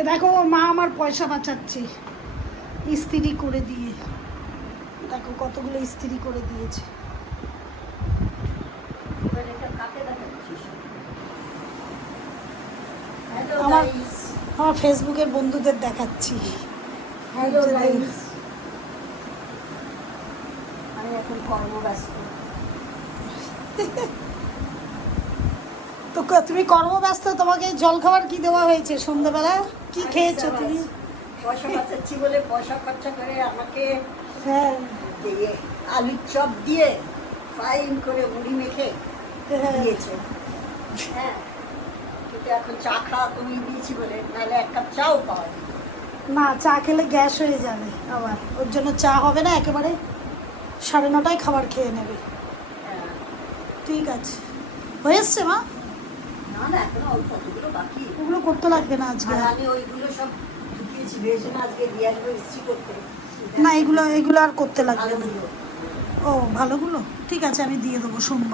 এ দেখো মা আমার পয়সা বাঁচাচ্ছে ইস্ত্রি করে দিয়ে। দেখো কতগুলো ইস্ত্রি করে দিয়েছে। আমার আমার ফেসবুকের বন্ধুদের দেখাচ্ছি। হ্যালো গাইস, আমি এখন কর্মব্যস্ত। তো তুমি কর্মব্যস্ত, তোমাকে জল খাবার কি দেওয়া হয়েছে সন্ধ্যাবেলা? কি খেয়েছো তুমি? পয়সা বাঁচাচ্ছি বলে পয়সা খরচা করে আমাকে হ্যাঁ আলুর চপ দিয়ে ফাইন করে মুড়ি মেখে দিয়েছে। হ্যাঁ, কিন্তু এখন চা খাওয়া কমিয়ে দিয়েছি বলে, নাহলে এক কাপ চাও পাওয়া যেত না। চা খেলে গ্যাস হয়ে যাবে আবার, ওর জন্য চা হবে না, একেবারে 9:30টায় খাবার খেয়ে নেবে। হ্যাঁ। ঠিক আছে, হয়ে এসছে মা? না না, এখনো অল্প কতগুলো বাকি। ওগুলো করতে লাগবে না আজকে। আর আমি ওইগুলো সব ঢুকিয়েছি, ভেজে না আজকে দিয়ে আসবো ইস্ত্রি করতে। না, এগুলো আর করতে লাগবে না। ভালোগুলো। ও ভালোগুলো ঠিক আছে, আমি দিয়ে দেবো সোমবার।